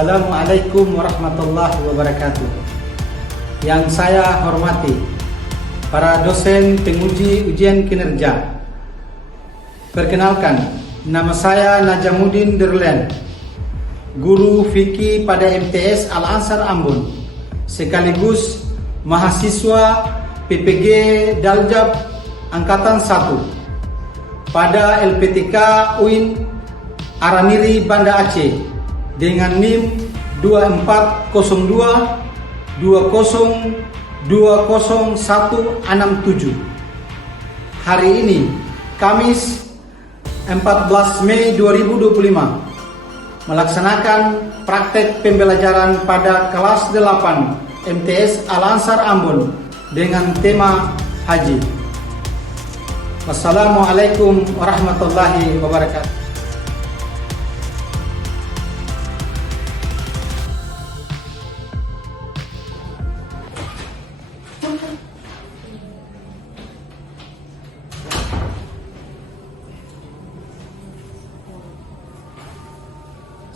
Assalamualaikum warahmatullahi wabarakatuh. Yang saya hormati para dosen penguji ujian kinerja. Perkenalkan, nama saya Najamuddin Dirlen, guru fikih pada MTS Al-Ansar Ambon, sekaligus mahasiswa PPG Daljab Angkatan 1 pada LPTK UIN Aramiri Banda Aceh dengan NIM 2402020167. Hari ini, Kamis 14 Mei 2025, melaksanakan praktek pembelajaran pada kelas 8 MTS Al-Ansar Ambon dengan tema Haji. Wassalamualaikum warahmatullahi wabarakatuh.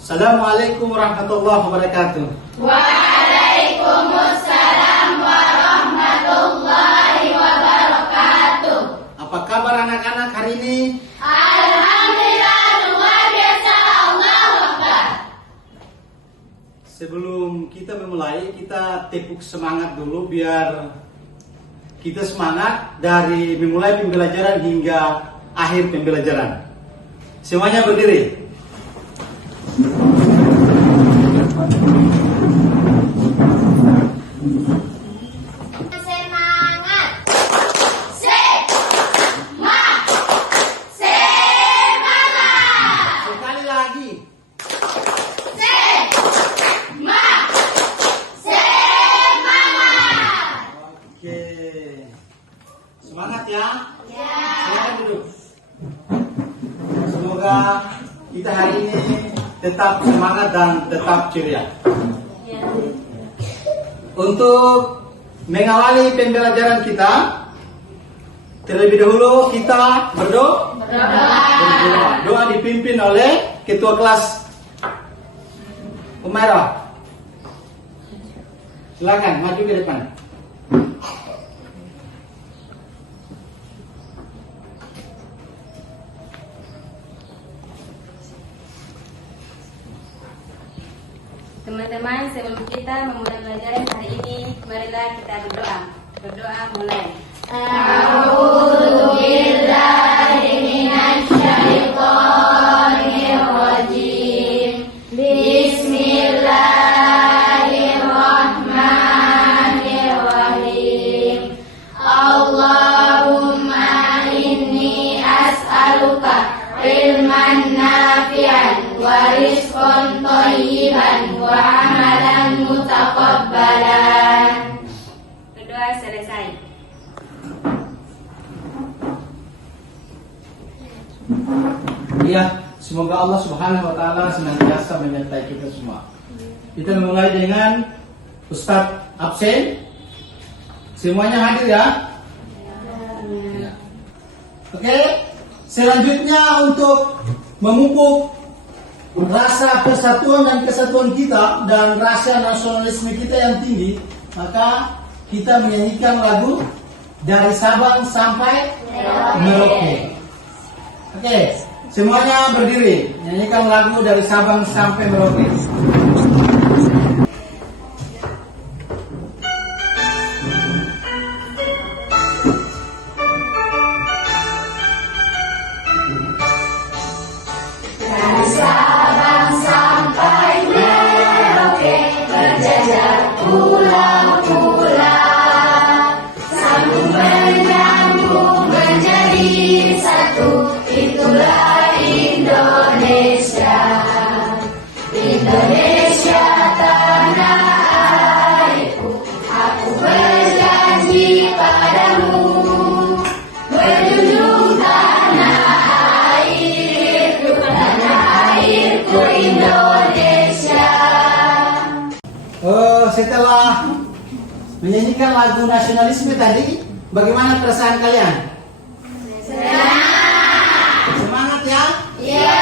Assalamualaikum warahmatullahi wabarakatuh. Waalaikumsalam warahmatullahi wabarakatuh. Apa kabar anak-anak hari ini? Alhamdulillah, luar biasa, Allahu Akbar. Sebelum kita memulai, kita tepuk semangat dulu biar kita semangat dari memulai pembelajaran hingga akhir pembelajaran. Semuanya berdiri. Semangat. Semangat. Sekali lagi. Semangat. Oke. Semangat ya. Ya. Silakan duduk. Semoga kita hari ini tetap semangat dan tetap ceria. Untuk mengawali pembelajaran kita, terlebih dahulu kita berdoa. Doa dipimpin oleh Ketua Kelas Umairah. Silakan maju ke depan. Teman-teman, sebelum kita memulai pelajaran hari ini, marilah kita berdoa. Berdoa mulai. A'udzu billahi minasyaitonir rajim. Bismillahirrahmanirrahim. Allahumma inni as'aluka ilman nafi'an wa rizqan thayyiban wa amalan mutaqabbalan. Berdoa selesai. Ya, semoga Allah Subhanahu wa taala senantiasa menyertai kita semua. Kita mulai dengan Ustadz absen. Semuanya hadir ya? Ya. Oke. Selanjutnya untuk memupuk rasa persatuan dan kesatuan kita dan rasa nasionalisme kita yang tinggi, maka kita menyanyikan lagu dari Sabang sampai Merauke. Oke, semuanya berdiri, nyanyikan lagu dari Sabang sampai Merauke. Dari Sabang sampai Merauke, berjajar pulau-pulau, sambung menyambung menjadi satu. Itulah Indonesia. Indonesia tanah airku, aku berjanji padamu, menjunjung tanah airku Indonesia. Setelah menyanyikan lagu nasionalisme tadi, bagaimana perasaan kalian? Semangat ya? Iya.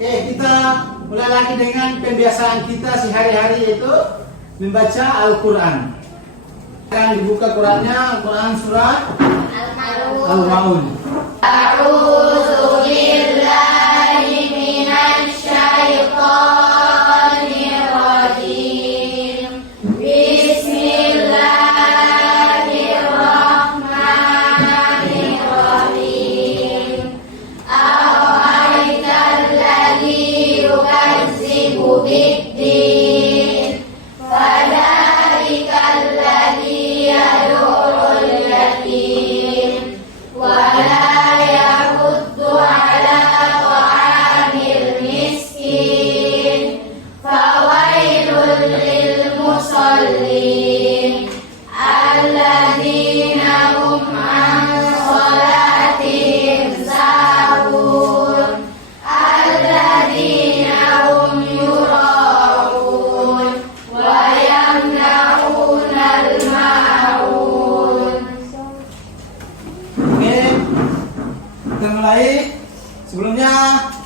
Oke, kita mulai lagi dengan pembiasaan kita sehari-hari yaitu membaca Al-Quran. Akan dibuka Qurannya, Quran surat Al-Maun. A'udzu billahi minasy syaithanir rajim. Bismillahirrahmanirrahim. Ara'aital ladzi yukazzibu bid-din. Fadzalikal ladzi yad'ul yatim. ولا يحض على طعام المسكين فويل للمصلين الذين هم عن صلاتهم ساهون الذين هم يراءون ويمنعون الماعون. Oke, kita mulai. Sebelumnya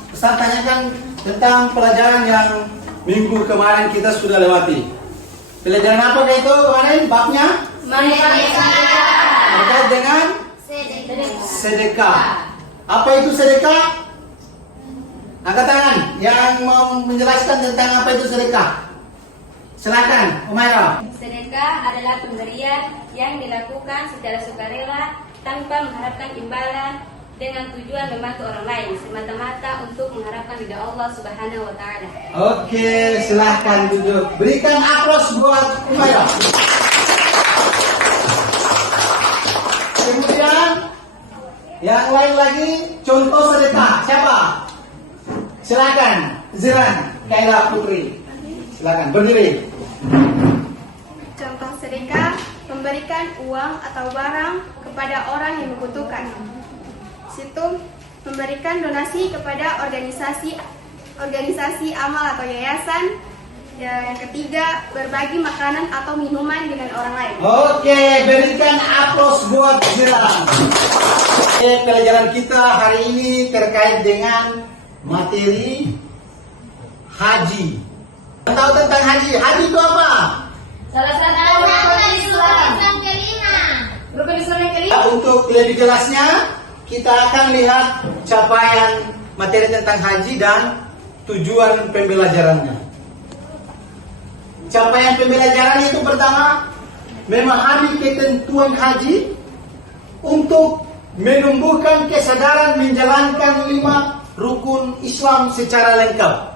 pesan tanyakan tentang pelajaran yang minggu kemarin kita sudah lewati. Pelajaran apa itu kemarin? Babnya terkait dengan sedekah. Apa itu sedekah? Angkat tangan yang mau menjelaskan tentang apa itu sedekah. Silakan, Umairah. Sedekah adalah pemberian yang dilakukan secara sukarela tanpa mengharapkan imbalan dengan tujuan membantu orang lain semata-mata untuk mengharapkan ridha Allah Subhanahu wa taala. Oke, silahkan duduk. Berikan aplaus buat Umairah. Kemudian yang lain lagi contoh sedekah. Siapa? Silakan, Zilan, Kaila Putri. Silakan berdiri. Contoh sedekah, memberikan uang atau barang kepada orang yang membutuhkan. Situ memberikan donasi kepada organisasi amal atau yayasan. Yang ketiga, berbagi makanan atau minuman dengan orang lain. Oke, berikan aplaus buat Zilan. Oke, pelajaran kita hari ini terkait dengan materi haji. Tahu tentang haji? Haji itu apa? Salah satu rukun Islam yang kelima. Untuk lebih jelasnya, kita akan lihat capaian materi tentang haji dan tujuan pembelajarannya. Capaian pembelajaran itu pertama, memahami ketentuan haji untuk menumbuhkan kesadaran menjalankan 5 rukun Islam secara lengkap.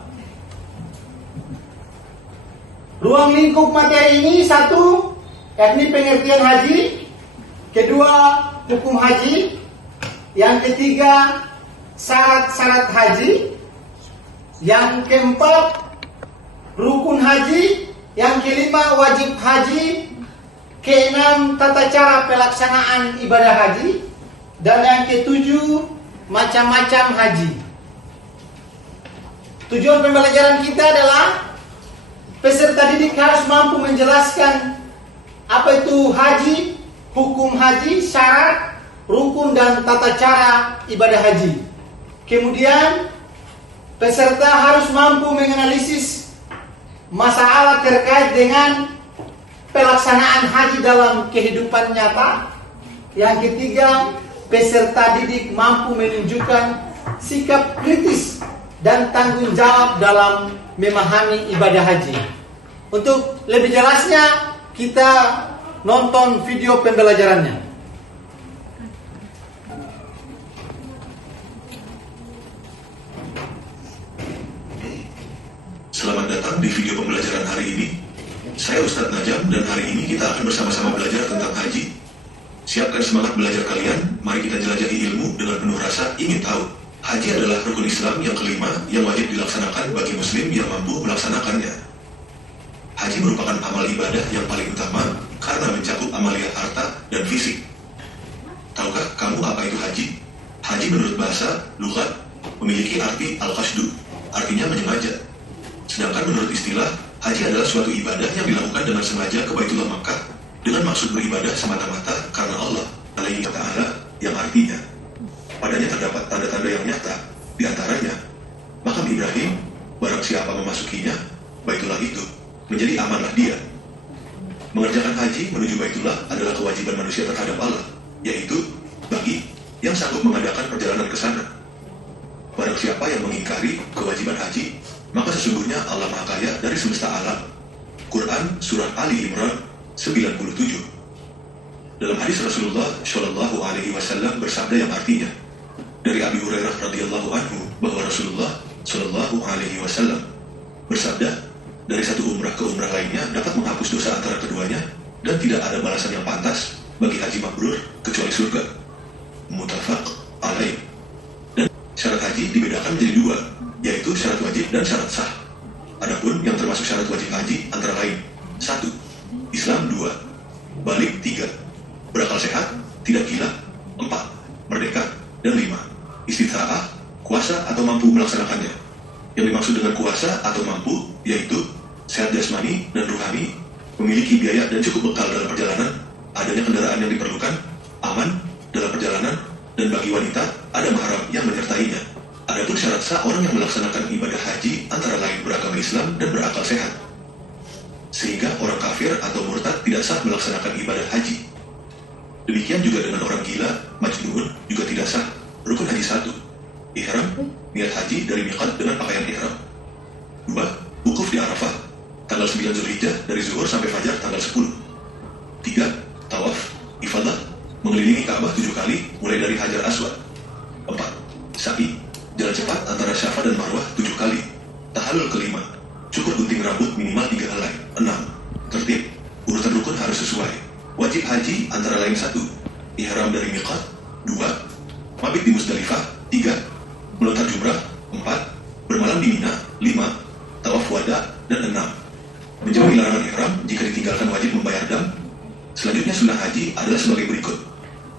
Ruang lingkup materi ini 1, yakni pengertian haji. 2, hukum haji. Yang 3, syarat-syarat haji. Yang 4, rukun haji. Yang 5, wajib haji. 6, tata cara pelaksanaan ibadah haji. Dan yang 7, macam-macam haji. Tujuan pembelajaran kita adalah peserta didik harus mampu menjelaskan apa itu haji, hukum haji, syarat, rukun, dan tata cara ibadah haji. Kemudian, peserta harus mampu menganalisis masalah terkait dengan pelaksanaan haji dalam kehidupan nyata. Yang ketiga, peserta didik mampu menunjukkan sikap kritis dan tanggung jawab dalam memahami ibadah haji. Untuk lebih jelasnya, kita nonton video pembelajarannya. Selamat datang di video pembelajaran hari ini. Saya Ustadz Najam dan hari ini kita akan bersama-sama belajar tentang haji. Siapkan semangat belajar kalian, mari kita jelajahi ilmu dengan penuh rasa ingin tahu. Haji adalah rukun Islam yang kelima yang wajib dilaksanakan bagi muslim yang mampu melaksanakannya. Haji merupakan amal ibadah yang paling utama karena mencakup amaliyat harta dan fisik. Tahukah kamu apa itu haji? Haji menurut bahasa lughat memiliki arti al-qasdu, artinya menyengaja. Sedangkan menurut istilah, haji adalah suatu ibadah yang dilakukan dengan sengaja ke Baitullah Makkah dengan maksud beribadah semata-mata karena Allah Alaihi Ta'ala, yang artinya padanya terdapat tanda-tanda yang nyata, di antaranya makam Ibrahim. Barang siapa memasukinya, Baitullah itu menjadi amanah dia. Mengerjakan haji menuju Baitullah adalah kewajiban manusia terhadap Allah, yaitu bagi yang sanggup mengadakan perjalanan ke sana. Barang siapa yang mengingkari kewajiban haji, maka sesungguhnya Allah Maha Kaya dari semesta alam. Quran Surat Ali Imran 97. Dalam hadis Rasulullah Shallallahu Alaihi Wasallam bersabda yang artinya, dari Abi Hurairah radhiyallahu anhu bahwa Rasulullah Shallallahu Alaihi Wasallam bersabda, dari satu umrah ke umrah lainnya dapat menghapus dosa antara keduanya dan tidak ada balasan yang pantas bagi haji mabrur kecuali surga. Muttafaq alaih. Dan syarat haji dibedakan menjadi dua, yaitu syarat wajib dan syarat sah. Adapun yang termasuk syarat wajib haji antara lain: 1. Islam. 2. Balik. 3. Berakal sehat, tidak gila. 4. Merdeka. Dan 5. Istita'ah, kuasa atau mampu melaksanakannya. Yang dimaksud dengan kuasa atau mampu yaitu sehat jasmani dan rohani, memiliki biaya dan cukup bekal dalam perjalanan, adanya kendaraan yang diperlukan, aman dalam perjalanan, dan bagi wanita ada mahram yang menyertainya. Adapun syarat sah orang yang melaksanakan ibadah haji antara lain beragama Islam dan berakal sehat. Sehingga orang kafir atau murtad tidak sah melaksanakan ibadah haji. Demikian juga dengan orang gila, majnun juga tidak sah. Rukun haji 1. Ihram, niat haji dari miqat dengan pakaian ihram. 2. Wukuf di Arafah, tanggal 9 Zulhijjah dari zuhur sampai fajar tanggal 10. 3. Tawaf, ifadah, mengelilingi Ka'bah 7 kali mulai dari Hajar Aswad. 4. Sa'i, jalan cepat antara Syafa dan Marwah 7 kali. Tahallul kelima, cukur gunting rambut minimal 3 helai. 6. Tertib, urutan rukun harus sesuai. Wajib haji antara lain 1. Ihram dari miqat. 2. Mabit di Musdalifah. 3. Melontar jumrah. 4. Bermalam di Mina. 5. Tawaf wada. Dan 6. Menjauhi larangan ihram jika ditinggalkan wajib membayar dam. Selanjutnya sunnah haji adalah sebagai berikut: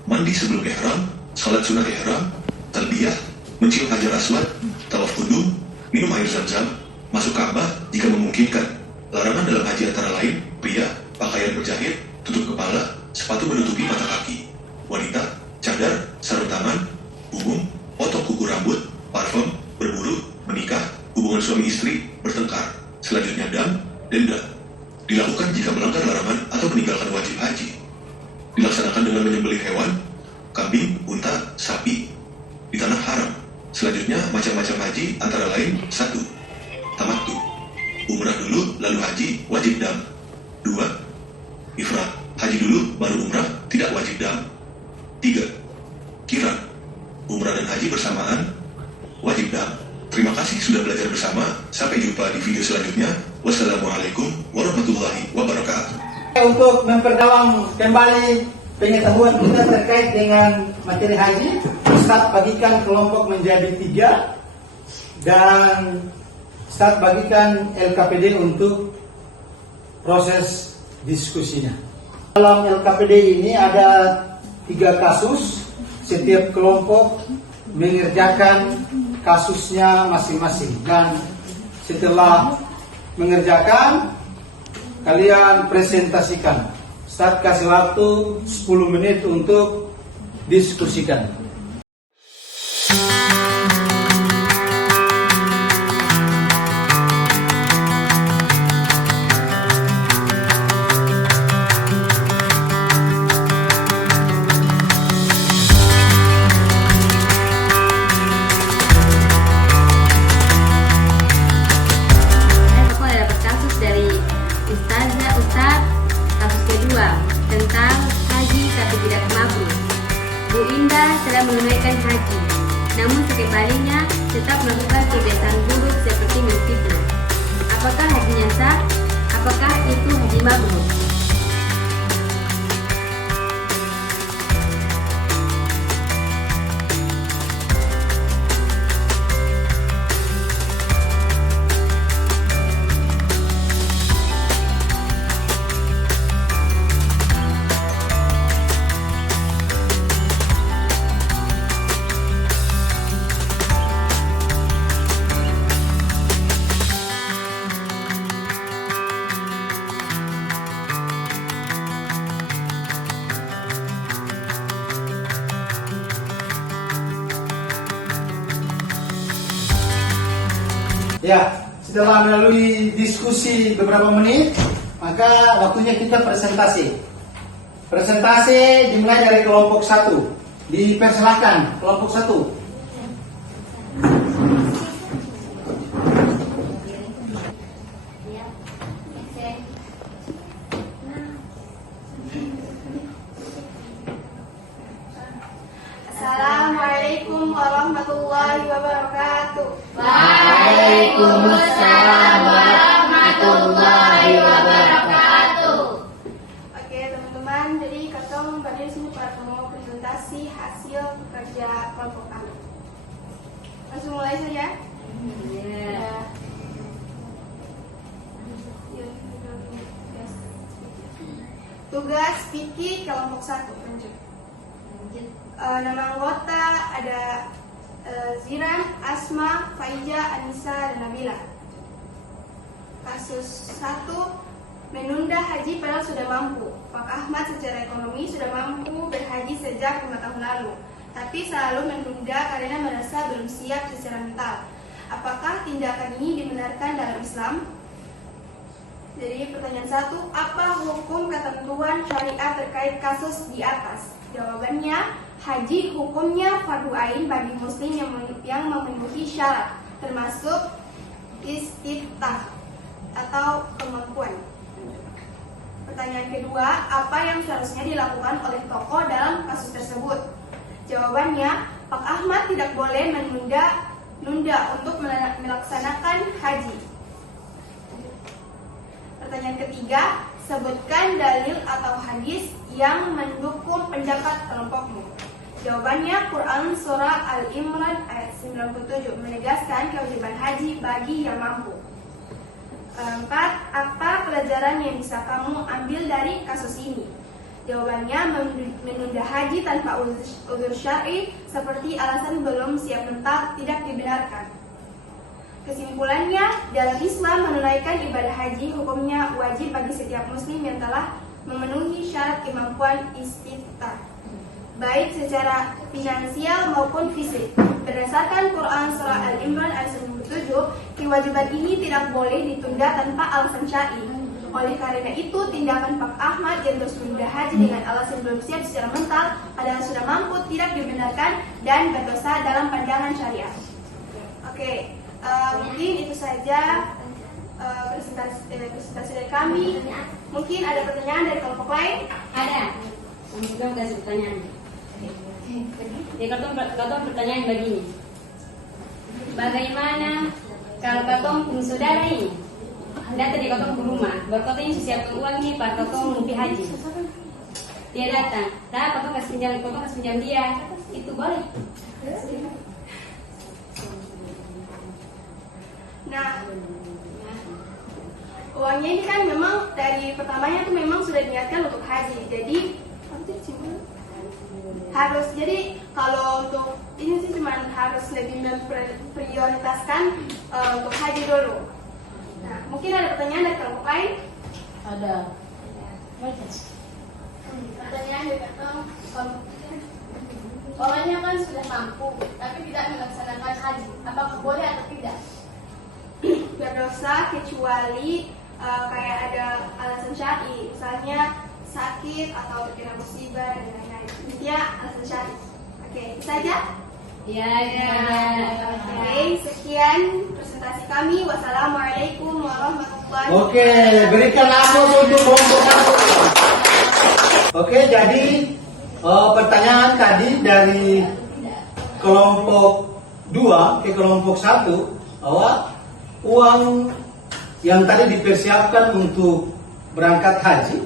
mandi sebelum ihram, salat sunnah ihram, talbiyah, mencium Hajar Aswad, tawaf kudum, minum air zam-zam, masuk Ka'bah jika memungkinkan. Larangan dalam haji antara lain: pria, pakaian berjahit, tutup kepala, sepatu menutupi mata kaki. Wanita, cadar, sarung tangan, umum, potong kuku rambut, parfum, berburu, menikah, hubungan suami istri, bertengkar. Selanjutnya dam, denda. Dilakukan jika melanggar larangan atau meninggalkan wajib haji. Dilaksanakan dengan menyembelih hewan, kambing, unta, sapi, di tanah haram. Selanjutnya macam-macam haji antara lain: 1. Tamattu, umrah dulu lalu haji, wajib dam. 2. Ifrad, haji dulu baru umrah, tidak wajib dam. 3. Qiran, umrah dan haji bersamaan, wajib dam. Terima kasih sudah belajar bersama. Sampai jumpa di video selanjutnya. Wassalamualaikum warahmatullahi wabarakatuh. Untuk memperdalam kembali pengetahuan kita terkait dengan materi haji, Ustaz bagikan kelompok menjadi 3 dan Ustaz bagikan LKPD untuk proses diskusinya. Dalam LKPD ini ada 3 kasus, setiap kelompok mengerjakan kasusnya masing-masing, dan setelah mengerjakan kalian presentasikan. Ustaz kasih waktu 10 menit untuk diskusikan. Telah menunaikan haji, namun sebaliknya tetap melakukan kebiasaan buruk seperti memfitnah. Apakah hajinya sah? Apakah itu haji mabrur? Ya, setelah melalui diskusi beberapa menit, maka waktunya kita presentasi. Presentasi dimulai dari kelompok 1. Dipersilakan kelompok 1. Assalamualaikum warahmatullahi wabarakatuh. Waalaikumsalam warahmatullahi wabarakatuh. Oke teman-teman, jadi Katong berdiri di sini para mau presentasi hasil kerja kelompok kami. Langsung mulai saja. Ya. Tugas fikih kelompok 1. Lanjut. Nama anggota ada Ziran, Asma, Faiza, Anissa, dan Nabila. Kasus 1, menunda haji padahal sudah mampu. Pak Ahmad secara ekonomi sudah mampu berhaji sejak 5 tahun lalu, tapi selalu menunda karena merasa belum siap secara mental. Apakah tindakan ini dibenarkan dalam Islam? Jadi pertanyaan 1, apa hukum ketentuan syariat terkait kasus di atas? Jawabannya, haji hukumnya fardu ain bagi muslim yang memenuhi syarat, termasuk istitah atau kemampuan. Pertanyaan kedua, apa yang seharusnya dilakukan oleh tokoh dalam kasus tersebut? Jawabannya, Pak Ahmad tidak boleh menunda untuk melaksanakan haji. Pertanyaan ketiga, sebutkan dalil atau hadis yang mendukung pendapat kelompokmu. Jawabannya, Quran Surah Al-Imran ayat 97 menegaskan kewajiban haji bagi yang mampu. 4. Apa pelajaran yang bisa kamu ambil dari kasus ini? Jawabannya, menunda haji tanpa uzur syar'i seperti alasan belum siap mental tidak dibenarkan. Kesimpulannya, dalam Islam menunaikan ibadah haji hukumnya wajib bagi setiap muslim yang telah memenuhi syarat kemampuan istitah, baik secara finansial maupun fisik. Berdasarkan Quran Surah Al-Imran ayat 97, kewajiban ini tidak boleh ditunda tanpa alasan syar'i. Oleh karena itu, tindakan Pak Ahmad yang terus menunda haji dengan alasan belum siap secara mental padahal sudah mampu tidak dibenarkan dan berdosa dalam pandangan syariat. Oke, mungkin itu saja presentasi dari kami. Mungkin ada pertanyaan dari kelompok lain? Ada. Kamu juga kasih pertanyaan. Jadi Katong pertanyaan begini. Bagaimana kalau Katong punya saudara ini datang di Katong ke rumah, baru Katong ini siapkan uang nih, Pak Katong mau pergi haji. Dia datang, Katong kasih pinjam dia, itu boleh? Nah, uangnya ini kan memang dari pertamanya tuh memang sudah diniatkan untuk haji. Jadi harus, jadi kalau untuk ini sih cuma harus lebih memprioritaskan untuk haji dulu. Nah, mungkin ada pertanyaan dari kelompok lain? Ada. Pertanyaan dari orangnya kan sudah mampu, tapi tidak melaksanakan haji. Apakah boleh atau tidak? Berdosa kecuali kayak ada alasan syar'i, misalnya sakit atau terkena musibah dan lain-lain. Intinya alasan syar'i. Oke, itu saja. Ya. Oke, sekian presentasi kami. Wassalamualaikum warahmatullahi wabarakatuh. Oke, berikan aplaus untuk kelompok 1. Oke, jadi pertanyaan tadi dari kelompok 2 ke kelompok 1 bahwa uang yang tadi dipersiapkan untuk berangkat haji,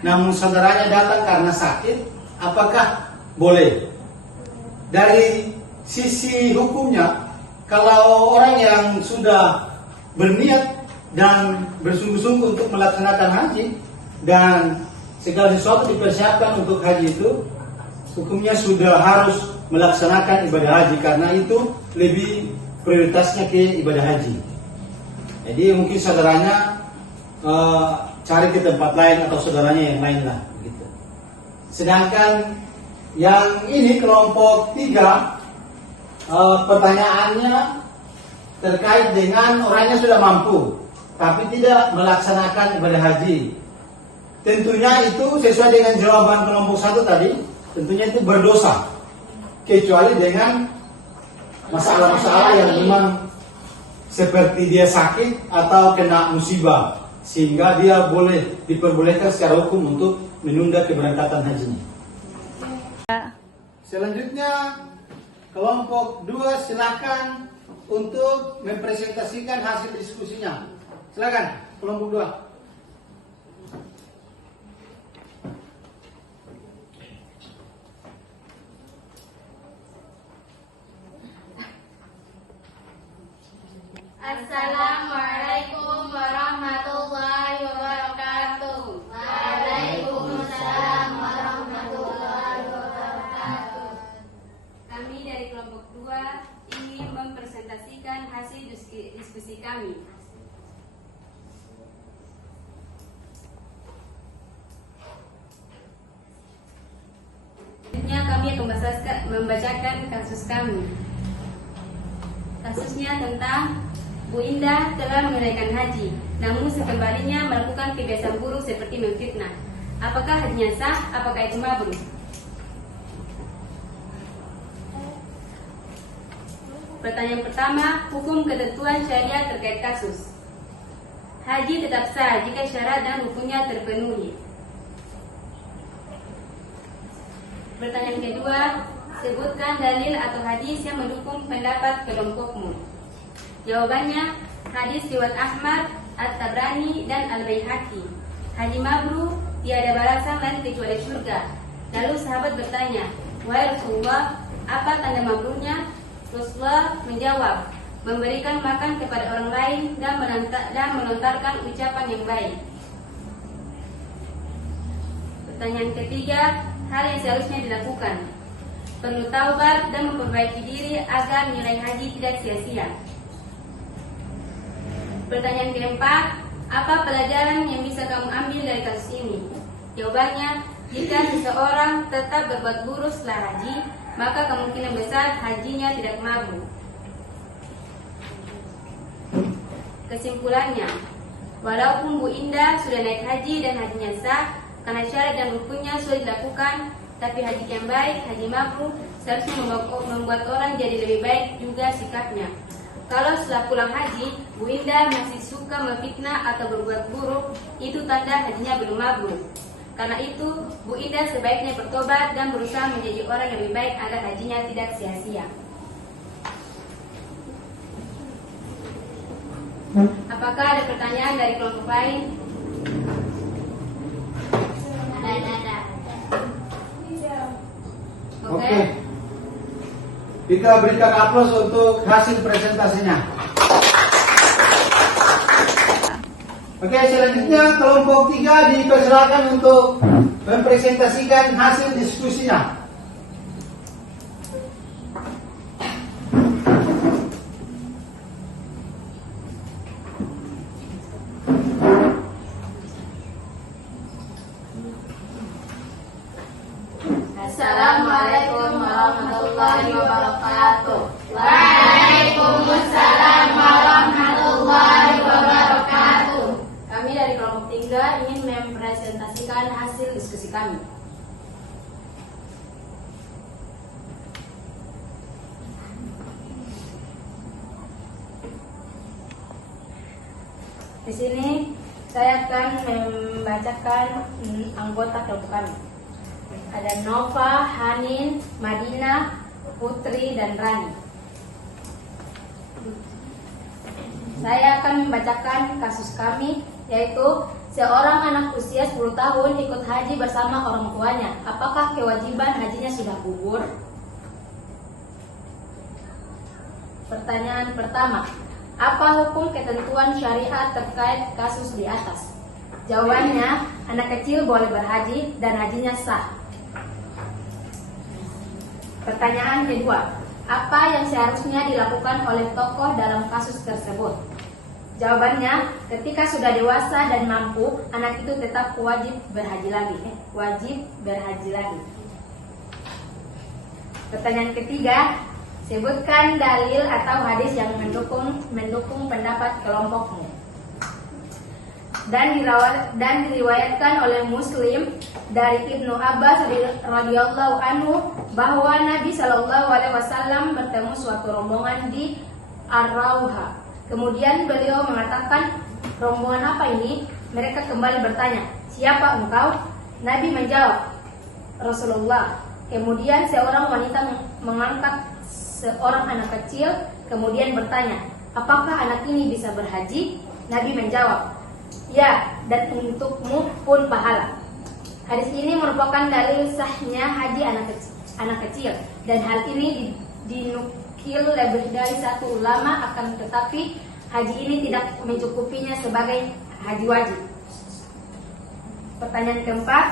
namun saudaranya datang karena sakit, apakah boleh? Dari sisi hukumnya, kalau orang yang sudah berniat dan bersungguh-sungguh untuk melaksanakan haji dan segala sesuatu dipersiapkan untuk haji itu, hukumnya sudah harus melaksanakan ibadah haji karena itu lebih prioritasnya ke ibadah haji. Jadi mungkin saudaranya cari ke tempat lain atau saudaranya yang lain lah, gitu. Sedangkan yang ini kelompok 3, pertanyaannya terkait dengan orangnya sudah mampu, tapi tidak melaksanakan ibadah haji. Tentunya itu sesuai dengan jawaban kelompok 1 tadi, tentunya itu berdosa. Kecuali dengan masalah-masalah yang memang seperti dia sakit atau kena musibah, sehingga dia boleh diperbolehkan secara hukum untuk menunda keberangkatan hajinya. Selanjutnya, kelompok 2 silakan untuk mempresentasikan hasil diskusinya. Silakan, kelompok 2. Assalamualaikum warahmatullahi wabarakatuh. Waalaikumsalam warahmatullahi wabarakatuh. Kami dari kelompok 2 ingin mempresentasikan hasil diskusi kami. Selanjutnya kami akan membacakan kasus kami. Kasusnya tentang Bu Indah telah menunaikan haji, namun sekembalinya melakukan kebiasaan buruk seperti memfitnah. Apakah hajinya sah? Apakah itu mabrur? Pertanyaan pertama, hukum ketentuan syariat terkait kasus. Haji tetap sah jika syarat dan rukunnya terpenuhi. Pertanyaan kedua, sebutkan dalil atau hadis yang mendukung pendapat kelompokmu. Jawabannya, hadis riwayat Ahmad, At-Tabrani, dan Al-Baihaqi. Haji mabrur, tiada balasan lain kecuali surga. Lalu sahabat bertanya, wahai Rasulullah, apa tanda mabrurnya? Rasulullah menjawab, memberikan makan kepada orang lain dan melontarkan ucapan yang baik. Pertanyaan ketiga, hal yang seharusnya dilakukan. Perlu taubat dan memperbaiki diri agar nilai haji tidak sia-sia. Pertanyaan keempat, apa pelajaran yang bisa kamu ambil dari kasus ini? Jawabannya, jika seseorang tetap berbuat buruk setelah haji, maka kemungkinan besar hajinya tidak mabrur. Kesimpulannya, walaupun Bu Indah sudah naik haji dan hajinya sah, karena syarat dan rukunnya sudah dilakukan, tapi haji yang baik, haji mabrur, seharusnya membuat orang jadi lebih baik juga sikapnya. Kalau setelah pulang haji, Bu Indah masih suka memfitnah atau berbuat buruk, itu tanda hajinya belum mabrur. Karena itu, Bu Indah sebaiknya bertobat dan berusaha menjadi orang yang lebih baik agar hajinya tidak sia-sia. Apakah ada pertanyaan dari kelompok lain? Ada. Oke. Kita berikan aplaus untuk hasil presentasinya. Oke, selanjutnya kelompok 3 dipersilakan untuk mempresentasikan hasil diskusinya. Assalamualaikum warahmatullahi wabarakatuh. Waalaikumsalam warahmatullahi wabarakatuh. Kami dari kelompok 3 ingin mempresentasikan hasil diskusi kami. Di sini saya akan membacakan anggota kelompok kami. Ada Nova, Hanin, Madinah, Putri, dan Rani. Saya akan membacakan kasus kami, yaitu seorang anak usia 10 tahun ikut haji bersama orang tuanya. Apakah kewajiban hajinya sudah gugur? Pertanyaan pertama, apa hukum ketentuan syariat terkait kasus di atas? Jawabannya, anak kecil boleh berhaji dan hajinya sah. Pertanyaan kedua, apa yang seharusnya dilakukan oleh tokoh dalam kasus tersebut? Jawabannya, ketika sudah dewasa dan mampu, anak itu tetap wajib berhaji lagi. Pertanyaan ketiga, Sebutkan dalil atau hadis yang mendukung pendapat kelompokmu. Dan diriwayatkan oleh Muslim dari Ibnu Abbas radhiyallahu anhu bahwa Nabi Shallallahu alaihi wasallam bertemu suatu rombongan di Ar-Rauha. Kemudian beliau mengatakan, "Rombongan apa ini?" Mereka kembali bertanya, "Siapa engkau?" Nabi menjawab, "Rasulullah." Kemudian seorang wanita mengangkat seorang anak kecil, kemudian bertanya, "Apakah anak ini bisa berhaji?" Nabi menjawab, "Ya, dan untukmu pun pahala." Hadis ini merupakan dalil sahnya haji anak kecil, dan hal ini dinukil lebih dari satu ulama, akan tetapi haji ini tidak mencukupinya sebagai haji wajib. Pertanyaan keempat,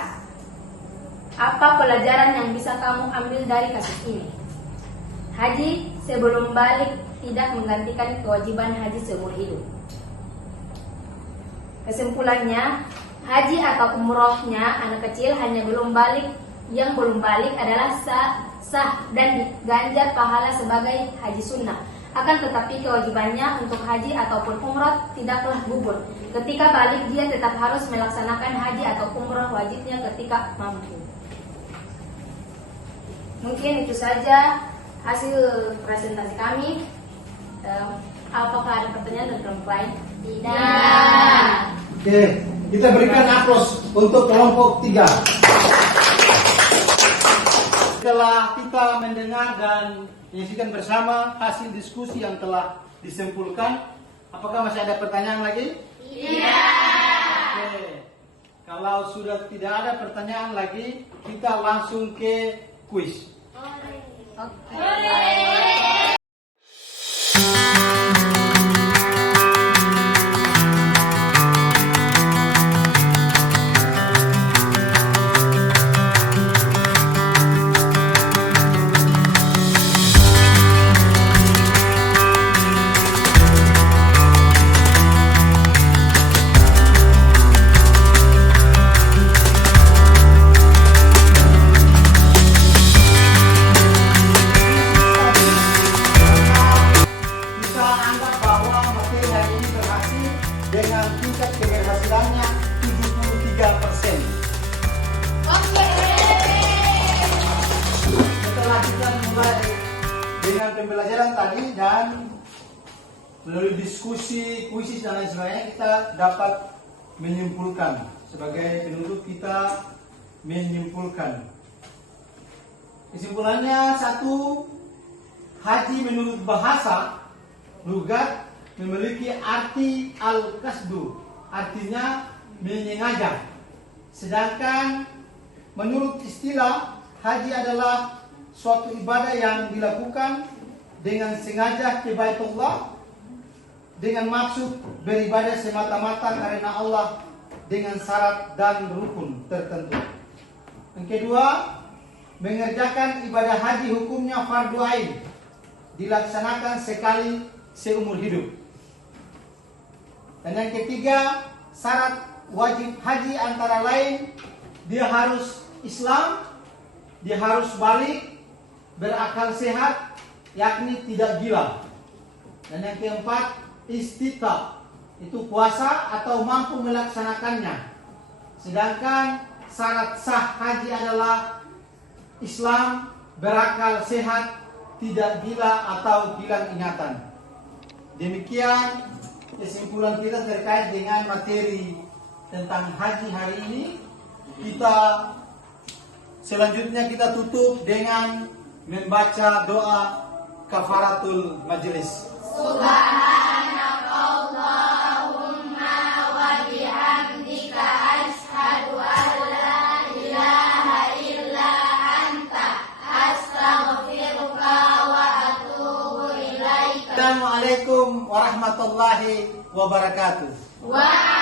apa pelajaran yang bisa kamu ambil dari kasus ini? Haji sebelum balik tidak menggantikan kewajiban haji seumur hidup. Kesimpulannya, haji atau umrohnya anak kecil hanya belum balik. Yang belum balik adalah sah dan diganjar pahala sebagai haji sunnah. Akan tetapi kewajibannya untuk haji ataupun umroh tidaklah gugur. Ketika balik dia tetap harus melaksanakan haji atau umroh wajibnya ketika mampu. Mungkin itu saja hasil presentasi kami. Apakah ada pertanyaan dari kelompok lain? Tidak. Oke, kita berikan aplaus untuk kelompok 3. Setelah kita mendengar dan menyaksikan bersama hasil diskusi yang telah disimpulkan, apakah masih ada pertanyaan lagi? Tidak. Oke. Kalau sudah tidak ada pertanyaan lagi, kita langsung ke kuis. Kita anggap bahwa materi hari ini berhasil dengan tingkat keberhasilannya 73%. Setelah kita mulai dengan pembelajaran tadi dan melalui diskusi, kuisis dan lain sebagainya, kita dapat menyimpulkan. Sebagai penutup kita menyimpulkan. Kesimpulannya, satu, haji menurut bahasa lugat memiliki arti al-qasdu, artinya menyengaja. Sedangkan menurut istilah, haji adalah suatu ibadah yang dilakukan dengan sengaja ke Baitullah dengan maksud beribadah semata-mata karena Allah dengan syarat dan rukun tertentu. Yang kedua, mengerjakan ibadah haji hukumnya fardu ain, dilaksanakan sekali seumur hidup. Dan yang ketiga, syarat wajib haji antara lain dia harus Islam, dia harus balik, berakal sehat, yakni tidak gila. Dan yang keempat, istita, itu puasa atau mampu melaksanakannya. Sedangkan syarat sah haji adalah Islam, berakal sehat, tidak gila atau hilang ingatan. Demikian kesimpulan kita terkait dengan materi tentang haji hari ini. Selanjutnya kita tutup dengan membaca doa kafaratul majelis. Subhanakallahumma wa bihamdika asyhadu an la ilaha illa anta astaghfiruka wa atubu ilaika. Assalamualaikum warahmatullahi wabarakatuh. Wa